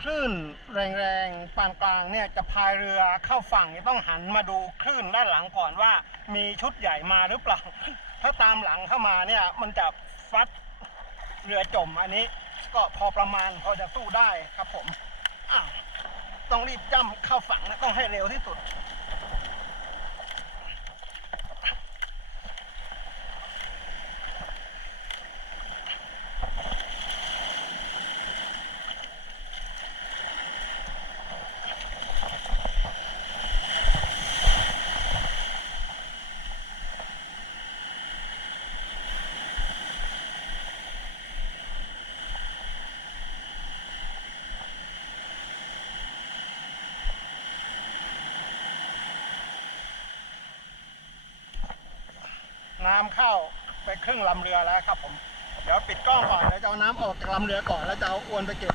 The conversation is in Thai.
คลื่นแรงๆปานกลางเนี่ยจะพายเรือเข้าฝั่งต้องหันมาดูคลื่นด้านหลังก่อนว่ามีชุดใหญ่มาหรือเปล่าถ้าตามหลังเข้ามาเนี่ยมันจะฟัดเรือจมอันนี้ก็พอประมาณพอจะสู้ได้ครับผมต้องรีบจ้ำเข้าฝั่งนะต้องให้เร็วที่สุดน้ำเข้าไปครึ่งลำเรือแล้วครับผมเดี๋ยวปิดกล้องก่อนแล้วจะเอาน้ำออกจากลำเรือก่อนแล้วจะเอาอวนไปเก็บ